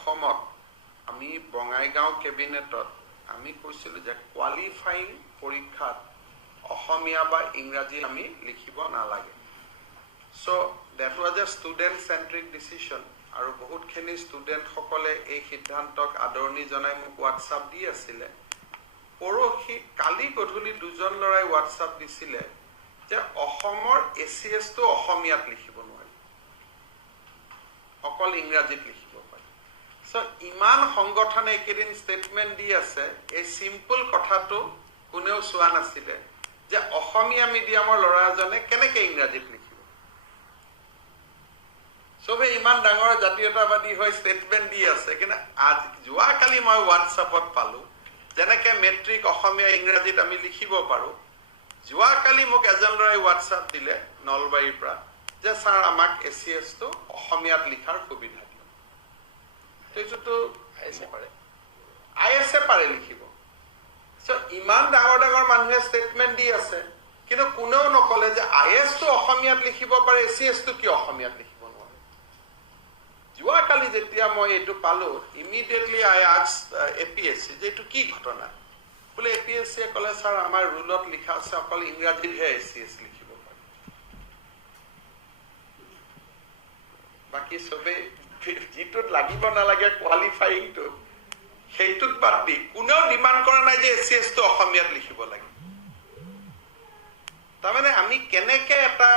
অসমত আমি বঙাইগাঁও কেবিনেটত আমি কৈছিলো যে কোৱালিফাইং পৰীক্ষাত অসমীয়া বা ইংৰাজী আমি লিখিব নালাগে so that was a student centric decision আৰু বহুতখিনি ষ্টুডেন্ট সকলে এই সিদ্ধান্তক আদৰণি জনাই মোক WhatsApp দি আছিল পৰহি কালি গধূলি দুজন লৰাই WhatsApp দিছিলে যে অসমৰ এসিএস তো অসমীয়াত লিখিব নোৱাৰি অকল ইংৰাজীত লিখিব পাৰি সো ইমান সংগঠনে একেদিন ষ্টেটমেন্ট দি আছে এই সিম্পল কথাটো কোনেও চোৱা নাছিলে যে অসমীয়া মিডিয়ামৰ লৰাজনে কেনেকৈ ইংৰাজীত লিখিব সবে ইমান ডাঙৰ জাতীয়তাবাদী হৈ ষ্টেটমেন্ট দি আছে কিন্তু আজ যোৱা কালি মই WhatsAppত পালো যেনেকৈ মেট্ৰিক অসমীয়া ইংৰাজীত আমি লিখিব পাৰো যোৱা কালি মোক এজন লৰাই WhatsApp দিলে নলবাৰীৰ পৰা যে স্যাৰ আমাক এসিএস তো অসমীয়াত লিখাৰ সুবিধা দিয়ক তেজটো আইএসএ পাৰে লিখিব সো ইমান ডাঙৰ ডাঙৰ মানুহে ষ্টেটমেন্ট দি আছে কিন্তু কোনেও নকলে যে আইএস তো অসমীয়াত লিখিব পাৰে এসিএস তো কি অসমীয়াত লিখিব নোৱাৰে যোৱা কালি যেতিয়া মই এটো পালো ইমিডিয়েটলি আই আস্কড এপিএসসি যে এটো কি ঘটনা বলে এপিএসসি কলে স্যার আমার রুলত লিখা আছে অকল ইংৰাজীতহে এসিএস লিখিব পাৰে বাকি সবে জিটোত লাগিব নালাগে কোৱালিফাইং তো সেইটোত বাদ দি কোনেও ডিমান্ড কৰা নাই যে এসিএস তো অসমীয়াত লিখিব লাগে তাৰমানে আমি কেনেকে এটা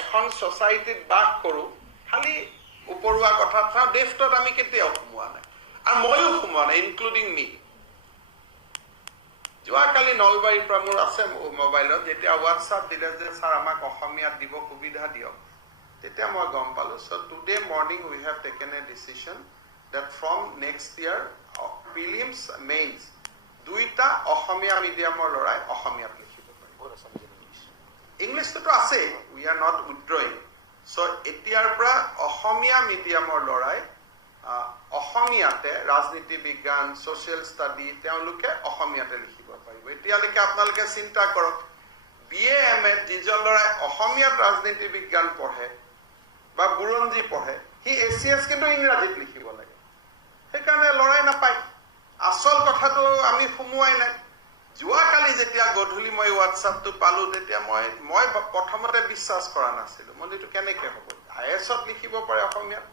এখন সোসাইটিত বাস কৰো খালি উপৰুৱা কথা চাও ডেফটত আমি কেতিয়াও সোমোৱা নাই আৰু মইও সোমোৱা নাই ইনক্লুডিং মি যোৱা কালি নলবাৰীৰ পৰা মোৰ আছে মোবাইলত যেতিয়া WhatsApp দিলে যে স্যাৰ আমাক অসমীয়াত দিব সুবিধা দিয়ক তেতিয়া মই গম পালো so today morning we have taken a decision that from next year prelims mains দুইটা অসমীয়া মিডিয়ামৰ লৰাই অসমীয়াত লিখিব পাৰিব ইংলিশ তো আছে we are not withdrawing so এতিয়াৰ পৰা অসমীয়া মিডিয়ামৰ লৰাই অসমীয়াতে ৰাজনীতি বিজ্ঞান সোশ্যাল ষ্টাডি তেওঁলোকে অসমীয়াতে লিখিব পাৰিব এতিয়ালৈকে আপোনালোকে চিন্তা কৰক বিএ এমএ যিজন লৰাই অসমীয়াত ৰাজনীতি বিজ্ঞান পঢ়ে বা বুৰঞ্জী পঢ়ে হি এসিএস কিন্তু ইংৰাজীত লিখিব লাগে সেইকাৰণে লৰাই নাপায় আসল কথাটো আমি সোমোৱাই নাই যোৱা কালি যেতিয়া গধূলি মই WhatsAppটো পালো তেতিয়া মই প্ৰথমতে বিশ্বাস কৰা নাছিলো মই এটো কেনেকৈ হ'ব আইএসত লিখিব পাৰে অসমীয়াত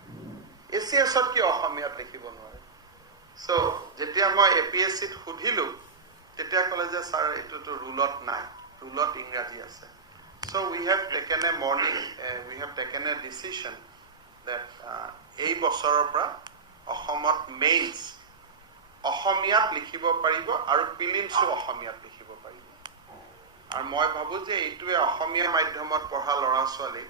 এসিএসত কি অসমীয়াত লিখিব নোৱাৰে সো যেতিয়া মই এপিএসসিত সুধিলো তেতিয়া কলে যে স্যাৰ এটোটো ৰুলত নাই ৰুলত ইংৰাজী আছে so we have taken a decision that এই বছৰৰ পৰা অসমত মেইনছ অসমীয়াত লিখিব পাৰিব আৰু প্ৰিলিমছো অসমীয়াত লিখিব পাৰিব আৰু মই ভাবো যে এইটোৱে অসমীয়া মাধ্যমত পঢ়া ল'ৰা ছোৱালী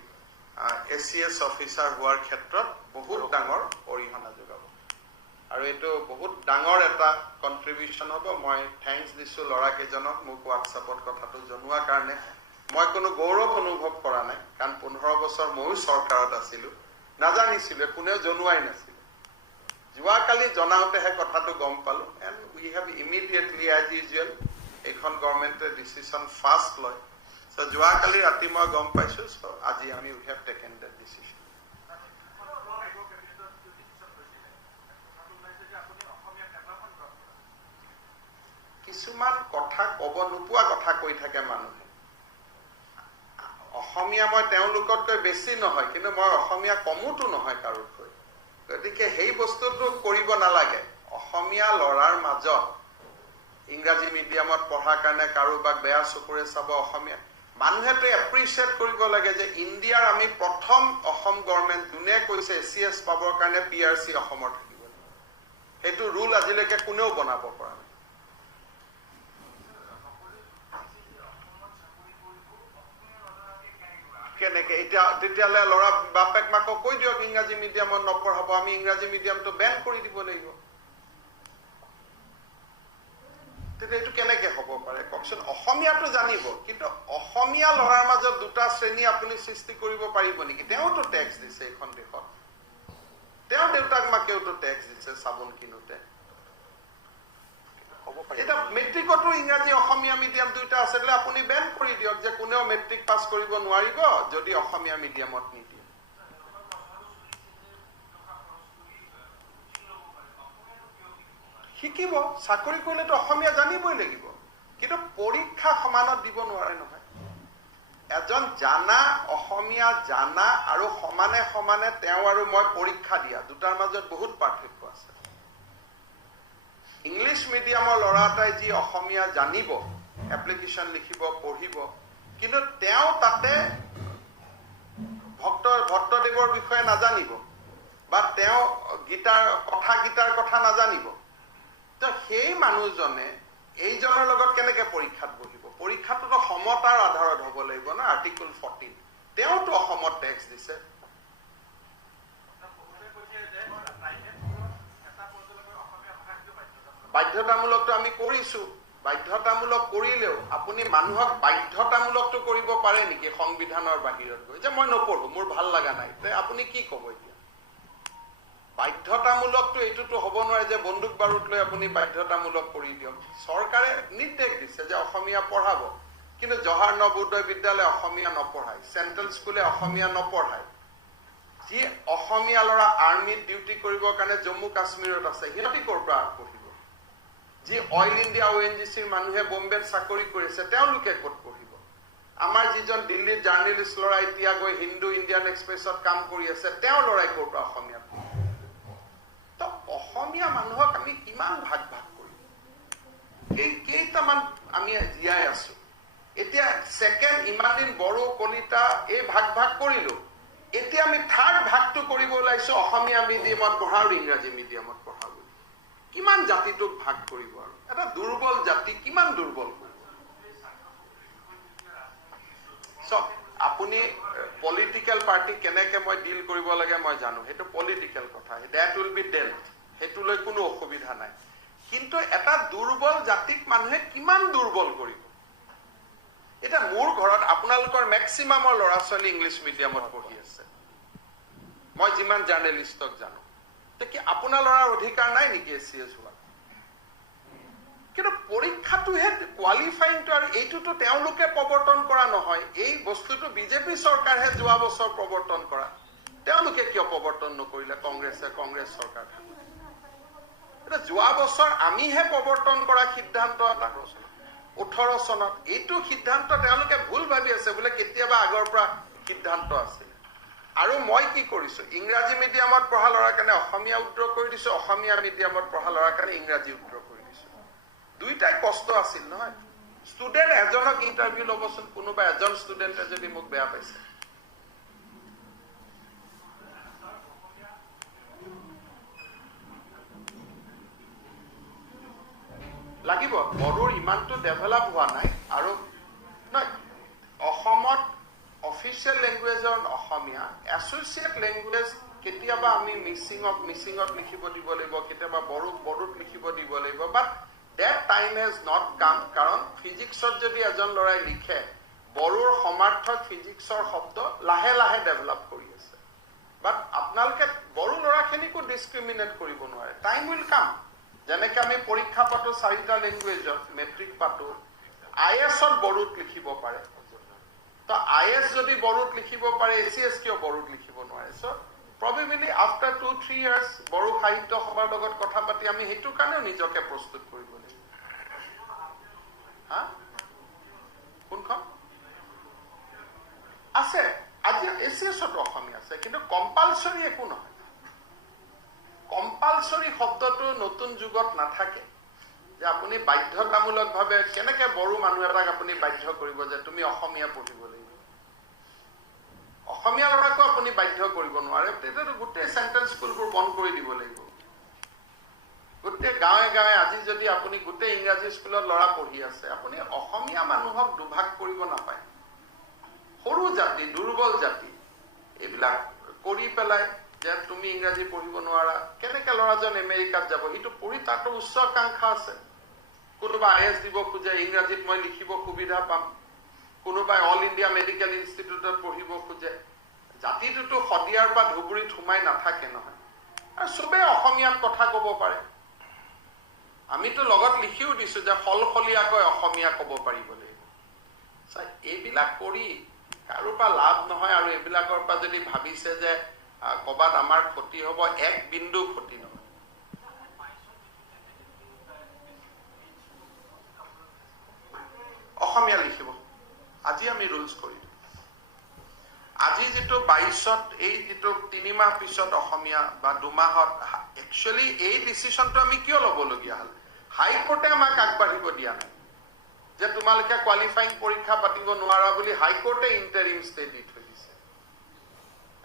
এসিএস অফিচাৰ হোৱাৰ ক্ষেত্ৰত বহুত ডাঙৰ অৰিহণা যোগাব আৰু এটো বহুত ডাঙৰ এটা কন্ট্ৰিবিউশন হ'ব মই থ্যাঙ্কস দিছো ল'ৰা কেজনক মোক WhatsAppত কথাটো জনোৱা কাৰণে মই কোনো গৌৰৱ অনুভৱ কৰা নাই কাৰণ 15 বছৰ ময়ো চৰকাৰত আছিলো নাজানিছিলো কোনেও জনোৱাই নাছিল যোৱা কালি জনাওতেহে কথাটো গম পালো and we have immediately as usual এখন গভৰ্ণমেণ্টে ডিসিশন ফাস্ট লয় সো যোৱা কালি ৰাতি মই গম পাইছো সো আজি আমি we have taken that decision কিছুমান কথা কব নোপোৱা কথা কৈ থাকে মানুহে অসমীয়া মই তেওঁলোকতকৈ বেছি নহয় কিন্তু মই অসমীয়া কমোটো নহয় কাৰোতকৈ গতিকে সেই বস্তুটো কৰিব নালাগে অসমীয়া লৰাৰ মাজত ইংৰাজী মিডিয়ামত পঢ়া কাৰণে কাৰোবাক বেয়া চকুৰে চাব অসমীয়া মানুহেতে এপ্ৰিচিয়েট কৰিব লাগে যে ইণ্ডিয়াৰ আমি প্ৰথম অসম গভৰ্ণমেণ্ট যোনে কৈছে এসিএস পাবৰ কাৰণে পিআৰসি অসমৰ থাকিব সেইটো ৰুল আজিলৈকে কোনেও বনাব পৰা নাই কেনেকে এতিয়া তেতিয়ালে লৰা বাপেক মাকক কৈ দিয়ক ইংৰাজী মিডিয়ামত নপঢ়াব আমি ইংৰাজী মিডিয়ামটো বেন কৰি দিব লাগিব তেতিয়া এটো কেনেকে হ'ব পাৰে ককচোন অসমীয়াটো জানিব কিন্তু অসমীয়া লৰাৰ মাজত দুটা শ্ৰেণী আপুনি সৃষ্টি কৰিব পাৰিব নেকি তেওঁটো ট্যাক্স দিছে এখন দেশত তেওঁ দেউতাক মাকেওটো ট্যাক্স দিছে সাবন কিনোতে এটা মেট্ৰিকতো ইংৰাজী অসমীয়া মিডিয়াম দুইটা আছে বলে আপুনি বেন কৰি দিয়ক যে কোনেও মেট্ৰিক পাস কৰিব নোৱাৰিব যদি অসমীয়া মিডিয়ামত নিদিয়ে শিকিব চাকৰি কৰিলেতো অসমীয়া জানিবই লাগিব কিন্তু পৰীক্ষা সমানত দিব নোৱাৰে নহয় এজন জানা অসমীয়া জানা আৰু সমানে সমানে তেওঁ আৰু মই পৰীক্ষা দিয়া দুটাৰ মাজত বহুত পাৰ্থক্য আছে ইংলিশ মিডিয়ামৰ ল'ৰা এটাই যি অসমীয়া জানিব এপ্লিকেশন লিখিব পঢ়িব কিন্তু তেওঁ তাতে ভট্টদেৱৰ বিষয়ে নাজানিব বা তেওঁ গীতাৰ কথা নাজানিব তো সেই মানুহজনে এইজনৰ লগত কেনেকৈ পৰীক্ষাত বহিব পৰীক্ষাটোতো সমতাৰ আধাৰত হ'ব লাগিব না আৰ্টিকল 14 তেওঁতো অসমত টেক্স দিছে বাধ্যতামূলকটো আমি কৰিছো বাধ্যতামূলক কৰিলেও আপুনি মানুহক বাধ্যতামূলকটো কৰিব পাৰে নেকি সংবিধানৰ বাহিৰত গৈ যে মই নপঢ়ো মোৰ ভাল লাগা নাই তে আপুনি কি ক'ব এতিয়া বাধ্যতামূলকটো এইটোতো হ'ব নোৱাৰে যে বন্দুক বাৰুদ লৈ আপুনি বাধ্যতামূলক কৰি দিয়ক চৰকাৰে নিৰ্দেশ দিছে যে অসমীয়া পঢ়াব কিন্তু জৱাহৰ নবোদয় বিদ্যালয় অসমীয়া নপঢ়ায় চেন্ট্ৰেল স্কুলে অসমীয়া নপঢ়ায় যি অসমীয়া ল'ৰা আৰ্মিত ডিউটি কৰিবৰ কাৰণে জম্মু কাশ্মীৰত আছে সিহঁতি ক'ৰ পৰা পঢ়িব যি অইল ইণ্ডিয়া ONGCৰ মানুহে বম্বেত চাকৰি কৰিছে তেওঁলোকে ক'ত পঢ়িব আমাৰ যিজন দিল্লীৰ জাৰ্নেলিষ্ট ল'ৰা এতিয়া গৈ হিন্দু ইণ্ডিয়ান এক্সপ্ৰেছত কাম কৰি আছে তেওঁ ল'ৰাই ক'ৰ পৰা অসমীয়া তো অসমীয়া মানুহক আমি কিমান ভাগ কৰিম কেইটামান আমি জীয়াই আছো এতিয়া সেকেন্ড ইমান দিন বড়ো কলিতা এই ভাগ কৰিলো এতিয়া আমি থাৰ্ড ভাগটো কৰিব ওলাইছো অসমীয়া মিডিয়ামত পঢ়া আৰু ইংৰাজী মিডিয়ামত পঢ়া কিমান জাতিটোক ভাগ কৰিব আৰু এটা দুৰ্বল জাতি কিমান দুৰ্বল কৰিব সব আপুনি পলিটিক্যাল পাৰ্টি কেনেকৈ মই ডিল কৰিব লাগে মই জানো হেতু পলিটিক্যাল কথা দ্যাট উইল বি ডেল্ট হেতুলৈ কোনো অসুবিধা নাই কিন্তু এটা দুৰ্বল জাতিক মানুহে কিমান দুৰ্বল কৰিব এটা মোৰ ঘৰত আপোনালোকৰ ম্যাক্সিমামৰ ল'ৰা ছোৱালী ইংলিশ মিডিয়ামত পঢ়ি আছে মই যিমান জাৰ্নেলিষ্টক জানো কি আপোনাৰ ল'ৰাৰ অধিকাৰ নাই নেকি এসিএস হোৱা কিন্তু পৰীক্ষাটোহে কোৱালিফাইংটো আৰু এইটোতো তেওঁলোকে প্ৰৱৰ্তন কৰা নহয় এই বস্তুটো বিজেপি চৰকাৰহে যোৱা বছৰ প্ৰৱৰ্তন কৰা তেওঁলোকে কিয় প্ৰৱৰ্তন নকৰিলে কংগ্ৰেছ চৰকাৰ এটা যোৱা বছৰ আমিহে প্ৰৱৰ্তন কৰা সিদ্ধান্ত এটা 18 চনত এইটো সিদ্ধান্ত তেওঁলোকে ভুল ভাবি আছে বোলে কেতিয়াবা আগৰ পৰা সিদ্ধান্ত আছিল আৰু মই কি কৰিছো ইংৰাজী মিডিয়ামত পঢ়া ল'ৰা কাৰণে অসমীয়া উত্তৰ কৰি দিছো অসমীয়া মিডিয়ামত পঢ়া ল'ৰা কাৰণে ইংৰাজী উত্তৰ কৰি দিছো দুইটাই কষ্ট আছিল নহয় ষ্টুডেন্ট এজনক ইন্টাৰভিউ ল'বচোন কোনোবা এজন ষ্টুডেন্টে যদি মোক বেয়া পাইছে লাগিব বড়োৰ ইমানটো ডেভেলপ হোৱা নাই আৰু নহয় অসমত অফিচিয়েল লেংগুৱেজৰ অসমীয়া এছ'চিয়েট লেংগুৱেজ কেতিয়াবা আমি মিচিঙত লিখিব দিব লাগিব কেতিয়াবা বড়োত লিখিব দিব লাগিব বাট that time has not come কাৰণ ফিজিক্সত যদি এজন ল'ৰাই লিখে বড়োৰ সমাৰ্থক ফিজিক্সৰ শব্দ লাহে লাহে ডেভেলপ কৰি আছে বাট আপোনালোকে বড়ো ল'ৰাখিনিকো ডিছক্ৰিমিনেট কৰিব নোৱাৰে টাইম উইল কাম যেনেকৈ আমি পৰীক্ষা পাতো 4টা লেংগুৱেজত মেট্ৰিক পাতো IASত বড়োত লিখিব পাৰে তো IAS যদি বড়োত লিখিব পাৰে ACS কিয় বড়োত লিখিব নোৱাৰে সো probably after 2-3 years বড়ো সাহিত্য সভাৰ লগত কথা পাতি আমি হেতু কাৰণে নিজকে প্ৰস্তুত কৰিব লাগিব হা কোনখন আছে আজি ACSত অসমীয়া আছে কিন্তু কম্পালসৰি একো নহয় কম্পালসৰি শব্দটো নতুন যুগত নাথাকে যে আপুনি বাধ্যতামূলকভাৱে কেনেকৈ বড়ো মানুহ এটাক আপুনি বাধ্য কৰিব যে তুমি অসমীয়া পঢ়িব লাগিব অসমীয়া ল'ৰাকো আপুনি বাধ্য কৰিব নোৱাৰে তেতিয়াতো গোটেই চেন্ট্ৰেল স্কুলবোৰ বন্ধ কৰি দিব লাগিব গোটেই গাঁৱে গাঁৱে আজি যদি আপুনি গোটেই ইংৰাজী স্কুলত ল'ৰা পঢ়ি আছে আপুনি অসমীয়া মানুহক দুভাগ কৰিব নাপায় সৰু জাতি দুৰ্বল জাতি এইবিলাক কৰি পেলাই যে তুমি ইংৰাজী পঢ়িব নোৱাৰা কেনেকৈ ল'ৰাজন আমেৰিকাত যাব সেইটো পঢ়ি তাতো উচ্চ আকাংক্ষা আছে কোনোবা IAS দিব খোজে ইংৰাজীত মই লিখিব সুবিধা পাম কোনোবাই অল ইণ্ডিয়া মেডিকেল ইনষ্টিটিউটত পঢ়িব খোজে জাতিটোতো সদিয়াৰ পৰা ধুবুৰীত সোমাই নাথাকে নহয় আৰু চবেই অসমীয়াত কথা ক'ব পাৰে আমিতো লগত লিখিও দিছো যে সলসলীয়াকৈ অসমীয়া ক'ব পাৰিব লাগিব এইবিলাক কৰি কাৰো পৰা লাভ নহয় আৰু এইবিলাকৰ পৰা যদি ভাবিছে যে ক'বাত আমাৰ ক্ষতি হ'ব এক বিন্দু ক্ষতি নহয় অসমীয়া লিখিব আজি আমি ৰুলছ কৰি আজি যেটো 22ত এই যেটো 3 মাহ পিছত অসমীয়া বা 2 মাহত একচুয়ালি এই ডিসিশনটো আমি কিয় লব লগিয়া হল হাইকোর্টে আমাক আগবাঢ়িব দিয়া নাই যে তোমালোকে কোৱালিফাইং পৰীক্ষা পাতিব নোৱাৰা বুলি হাইকোৰ্টে ইন্টাৰিম ষ্টে দি থৈ দিছে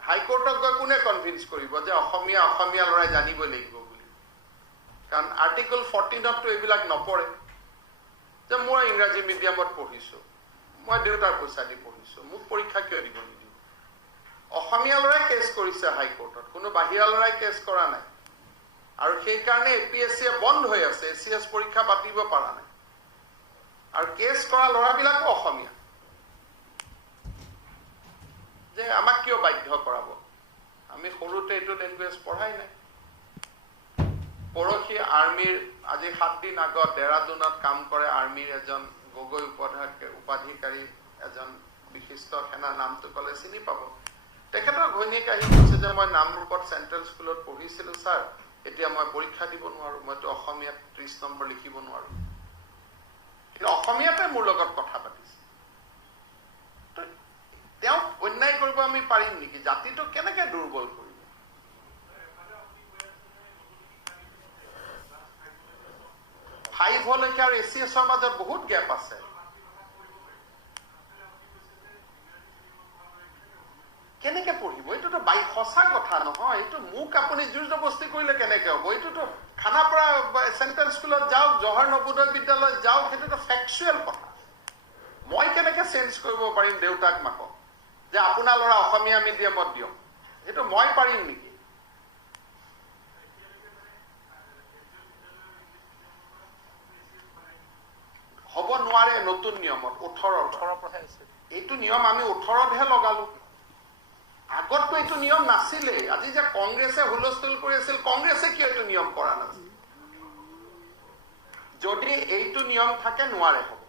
হাইকোৰ্টক কোনে কনভিন্স কৰিব যে অসমীয়া লৰাই জানিব লাগিব বুলি কাৰণ আৰ্টিকল 14 ত এইবিলাক নপৰে যে মই ইংৰাজী মিডিয়ামত পঢ়িছো মই দেউতাৰ পইচা দি পঢ়িছো মোক পৰীক্ষা কিয় দিব নিদিব অসমীয়া লৰাই কেছ কৰিছে হাইকোৰ্টত কোনো বাহিৰা লৰাই কেছ কৰা নাই আৰু সেই কাৰণে এপিএসসি বন্ধ হৈ আছে এসিএস পৰীক্ষা পাতিব পৰা নাই আৰু কেছ কৰা লৰাবিলাকো অসমীয়া যে আমাক কিয় বাধ্য কৰাব আমি সৰুতে এইটো ল্যাঙ্গুৱেজ পঢ়াই নাই পৰখি আৰ্মিৰ আজি 7 দিন আগত দেৰাদুনত কাম কৰে আৰ্মিৰ এজন গগৈ উপাধিকাৰী এজন বিশিষ্ট সেনা নামটো কলে চিনি পাব তেখেতৰ ঘৈণীয়েক আহি কৈছে যে মই নামৰূপত চেন্ট্ৰেল স্কুলত পঢ়িছিলো স্যাৰ এতিয়া মই পৰীক্ষা দিব নোৱাৰো মইতো অসমীয়াত 30 নম্বৰ লিখিব নোৱাৰো কিন্তু অসমীয়াতে মোৰ লগত কথা পাতিছে তেওঁ অন্যায় কৰিব আমি পাৰিম নেকি জাতিটো কেনেকৈ দুৰ্বল কৰিব ফাইভলৈকে আৰু এছিএছৰ মাজত বহুত গ্যাপ আছে কেনেকৈ পঢ়িব এইটোতো সঁচা কথা নহয় এইটো মোক আপুনি জোৰ জবৰদস্তি কৰিলে কেনেকৈ হ'ব এইটোতো খানাপাৰা চেন্ট্ৰেল স্কুলত যাওক জৱাহৰ নবোদয় বিদ্যালয়ত যাওক সেইটোতো ফেকচুৱেল কথা মই কেনেকৈ চেঞ্জ কৰিব পাৰিম দেউতাক মাকক যে আপোনাৰ ল'ৰা অসমীয়া মিডিয়ামত দিয়ক এইটো মই পাৰিম নেকি হ'ব নোৱাৰে নতুন নিয়মত 18 এইটো নিয়ম আমি 18তহে লগালো আগততো এইটো নিয়ম নাছিলে আজি যে কংগ্ৰেছে হুলস্থুল কৰি আছিল কংগ্ৰেছে কিয় এইটো নিয়ম কৰা নাছিল যদি এইটো নিয়ম থাকে নোৱাৰে হ'ব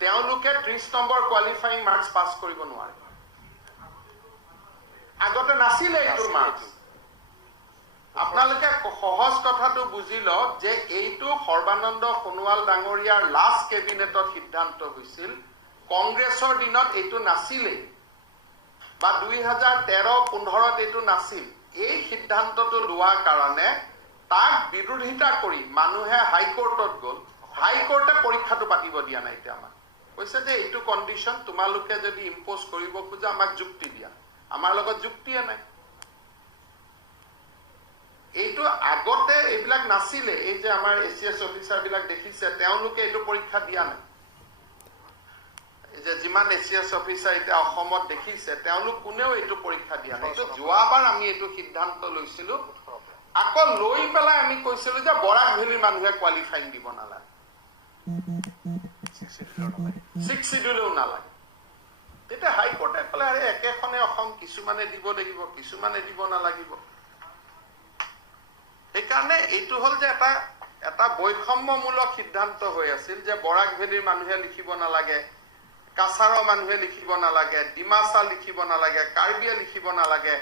তেওঁলোকে 30 নম্বৰ কোৱালিফাইং মাৰ্কস পাস কৰিব নোৱাৰে আগতে নাছিলে এইটো মাৰ্কস আপোনালোকে সহজ কথাটো বুজিল যে এইটো সৰ্বানন্দ সোণোৱাল ডাঙৰীয়াৰ লাষ্ট কেবিনেটত সিদ্ধান্ত হৈছিল কংগ্ৰেছৰ দিনত এইটো নাছিলে বা 2013-15ত এইটো নাছিল এই সিদ্ধান্তটো লোৱাৰ কাৰণে তাক বিৰোধিতা কৰি মানুহে হাইকোৰ্টত গল হাইকোৰ্টে পৰীক্ষাটো পাতিব দিয়া নাই এতিয়া আমাক কৈছে যে এইটো কন্ডিশন তোমালোকে যদি ইম্পোজ কৰিব খোজা আমাক যুক্তি দিয়া আমাৰ লগত যুক্তিয়ে নাই এইটো আগতে এইবিলাক নাছিলে এই যে আমাৰ এসিএস অফিচাৰ বিলাক দেখিছে তেওঁলোকে এইটো পৰীক্ষা দিয়া নাই যে যিমান এসিএস অফিচাৰ এতিয়া অসমত দেখিছে তেওঁলোক কোনেও এইটো পৰীক্ষা দিয়া নাই তো যোৱাবাৰ আমি এইটো সিদ্ধান্ত লৈছিলো আকৌ লৈ পেলাই আমি কৈছিলো যে বৰাক ভেলীৰ মানুহে কোৱালিফাইং দিব নালাগে 6 শিডিউলেও নালাগে এটা হাইকোৰ্টে কলে আৰে একেখনে অসম কিছুমানে দিব লাগিব কিছুমানে দিব নালাগিব সেইকাৰণে এইটো হল যে এটা বৈষম্যমূলক সিদ্ধান্ত হৈ আছিল যে বৰাক ভেলীৰ মানুহে লিখিব নালাগে কাছাৰৰ মানুহে লিখিব নালাগে ডিমাছা লিখিব নালাগে কাৰ্বিয়ে লিখিব নালাগে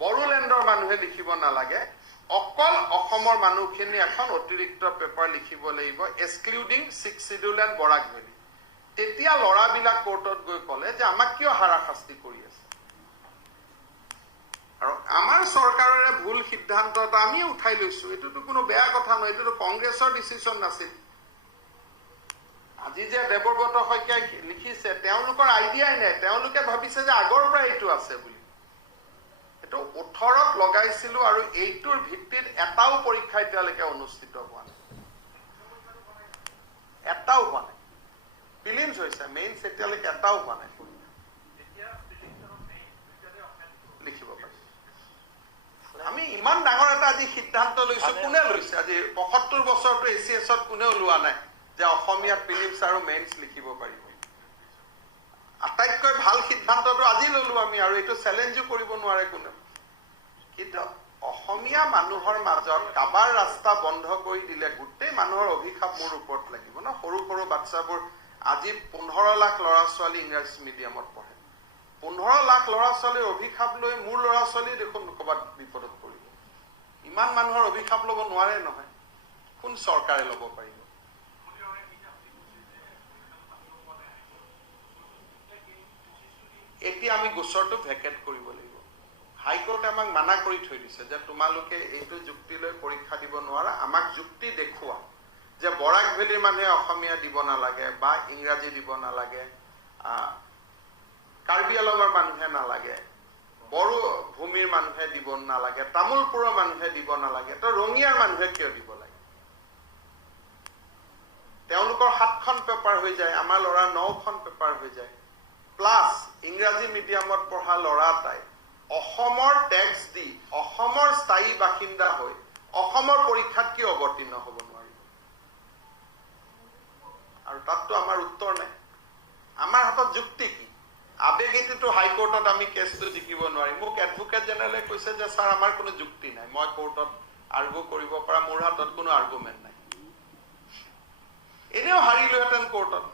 বড়োলেণ্ডৰ মানুহে লিখিব নালাগে অকল অসমৰ মানুহখিনি এখন অতিৰিক্ত পেপাৰ লিখিব লাগিব excluding 6 schedule and Barak valley তেতিয়া লৰাবিলাক কোৰ্টত গৈ কলে যে আমাক কিয় হাৰাশাস্তি কৰি আছে আৰু আমাৰ চৰকাৰৰে ভুল সিদ্ধান্তত আমি উঠাই লৈছো এটোতো কোনো বেয়া কথা নহয় এটো কংগ্ৰেছৰ ডিসিশন নাছিল আজি যে দেৱব্ৰত শইকীয়াই লিখিছে তেওঁলোকৰ আইডিয়াই নাই তেওঁলোকে ভাবিছে যে আগৰ পৰা এইটো আছে বুলি এটো 18ত লগাইছিল আৰু এইটোৰ ভিত্তিত এটাও পৰীক্ষা এতিয়ালৈকে অনুষ্ঠিত হোৱা নাই এটাও হোৱা নাই প্ৰিলিমছ হৈছে মেইনছ এতিয়ালৈকে এটাও হোৱা নাই লিখিব পাৰি আমি ইমান ডাঙৰ এটা আজি সিদ্ধান্ত লৈছো কোনে লৈছে আজি 75 বছৰটো এসিএছত কোনেও লোৱা নাই যে অসমীয়াত প্ৰিলিমছ আৰু মেইনছ লিখিব পাৰিব আটাইতকৈ ভাল সিদ্ধান্তটো আজি ললো আমি আৰু এইটো চ্যালেঞ্জও কৰিব নোৱাৰে কোনে কিন্তু অসমীয়া মানুহৰ মাজত কাবাৰ ৰাস্তা বন্ধ কৰি দিলে গোটেই মানুহৰ অভিশাপ মোৰ ওপৰত লাগিব না সৰু সৰু বাচ্চাবোৰ আজি 15 লাখ ল'ৰা ছোৱালী ইংৰাজী মিডিয়ামত পঢ়ে 15 লাখ ল'ৰা ছোৱালীৰ অভিশাপ লৈ মোৰ ল'ৰা ছোৱালী দেখোন কবাত বিপদত পৰিব ইমান মানুহৰ অভিশাপ লব নোৱাৰে নহয় কোন চৰকাৰে লব পাৰিব এতিয়া আমি গোচৰটো ভেকেট কৰিব লাগিব হাইকোৰ্টে আমাক মানা কৰি থৈ দিছে যে তোমালোকে এইটো যুক্তি লৈ পৰীক্ষা দিব নোৱাৰা আমাক যুক্তি দেখুৱা যে বৰাক ভেলীৰ মানুহে অসমীয়া দিব নালাগে বা ইংৰাজী দিব নালাগে কাৰ্বি আলঙৰ মানুহে নালাগে বড়ো ভূমিৰ মানুহে দিব নালাগে তামুলপুৰৰ মানুহে দিব নালাগে তো ৰঙিয়াৰ মানুহে কিয় দিব লাগে তেওঁলোকৰ 7খন পেপাৰ হৈ যায় আমাৰ লৰা 9খন পেপাৰ হৈ যায় প্লাস ইংৰাজী মিডিয়ামত পঢ়া লৰা তাই অসমৰ টেক্স দি অসমৰ স্থায়ী বাসিন্দা হৈ অসমৰ পৰীক্ষাত কি অৱতীৰ্ণ হ'ব নোৱাৰিব আৰু তাততো আমাৰ উত্তৰ নাই আমাৰ হাতত যুক্তি কি আবেগিটো হাইকোৰ্টত আমি কেছটো জিকিব নোৱাৰিম মোক এডভোকেট জেনেৰেলে কৈছে যে স্যাৰ আমাৰ কোনো যুক্তি নাই মই কোৰ্টত আৰ্গু কৰিব পৰা মোৰ হাতত কোনো আৰ্গুমেন্ট নাই এনেও হাৰিলোহেঁতেন কোৰ্টত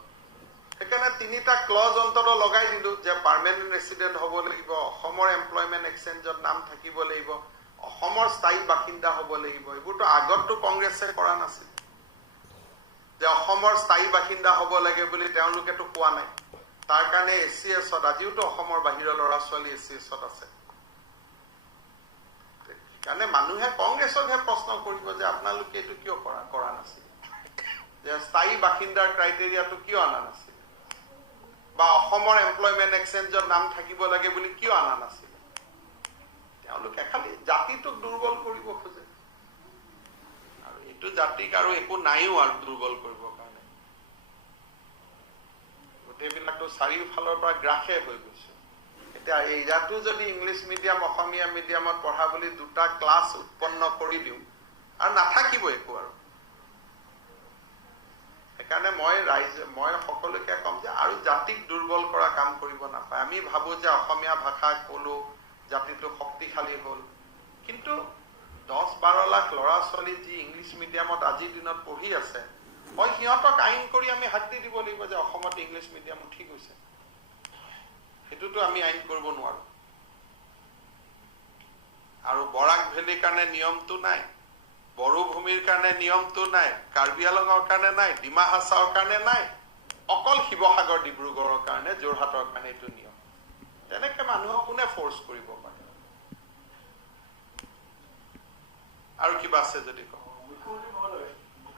সেইকাৰণে 3টা ক্লজ অন্তত লগাই দিলো যে পাৰ্মানেন্ট ৰেসিডেন্ট হ'ব লাগিব অসমৰ এমপ্লয়মেন্ট এক্সচেঞ্জত নাম থাকিব লাগিব অসমৰ স্থায়ী বাসিন্দা হ'ব লাগিব এইবোৰতো আগততো কংগ্ৰেছে কৰা নাছিল যে অসমৰ স্থায়ী বাসিন্দা হ'ব লাগে বুলি তেওঁলোকেতো কোৱা নাই তাৰ কাৰণে এসচিএছত আজিওতো অসমৰ বাহিৰৰ ল'ৰা ছোৱালী এসচিএছত আছে কাৰণে মানুহে কংগ্ৰেছকহে প্ৰশ্ন কৰিব যে আপোনালোকে এইটো কিয় কৰা নাছিল যে স্থায়ী বাসিন্দাৰ ক্ৰাইটেৰিয়াটো কিয় আনা নাছিল বা অসমৰ এমপ্লয়মেন্ট এক্সচেঞ্জৰ নাম থাকিব লাগে বুলি কিয় আনা নাছিল তেওঁলোকে খালি জাতিটোক দুৰ্বল কৰিব খোজে আৰু এইটো জাতিক আৰু একো নাইও আৰু দুৰ্বল কৰিবৰ কাৰণে গোটেইবিলাকতো চাৰিওফালৰ পৰা গ্ৰাসে হৈ গৈছে এতিয়া ইয়াতো যদি ইংলিছ মিডিয়াম অসমীয়া মিডিয়ামত পঢ়া বুলি 2টা ক্লাছ উৎপন্ন কৰি দিওঁ আৰু নাথাকিব একো আৰু সেইকাৰণে মই সকলোকে কম যে আৰু জাতিক দুৰ্বল কৰা কাম কৰিব নাপায় আমি ভাবো যে অসমীয়া ভাষা কলো জাতিটো শক্তিশালী হ'ল কিন্তু 10-12 লাখ ল'ৰা ছোৱালী যি ইংলিছ মিডিয়ামত আজিৰ দিনত পঢ়ি আছে মই সিহঁতক আইন কৰি আমি হাতি দিব লাগিব যে অসমত ইংলিছ মিডিয়াম উঠি গৈছে সেইটোতো আমি আইন কৰিব নোৱাৰো আৰু বৰাক ভেলীৰ কাৰণে নিয়মটো নাই বড়ো ভূমিৰ কাৰণে নিয়মটো নাই কাৰ্বি আলঙৰ কাৰণে নাই ডিমা হাছাওৰ কাৰণে নাই অকল শিৱসাগৰ ডিব্ৰুগড়ৰ কাৰণে যোৰহাটৰ কাৰণে এইটো নিয়ম তেনেকে মানুহক কোনে ফোৰ্স কৰিব পাৰে আৰু কিবা আছে যদি কওক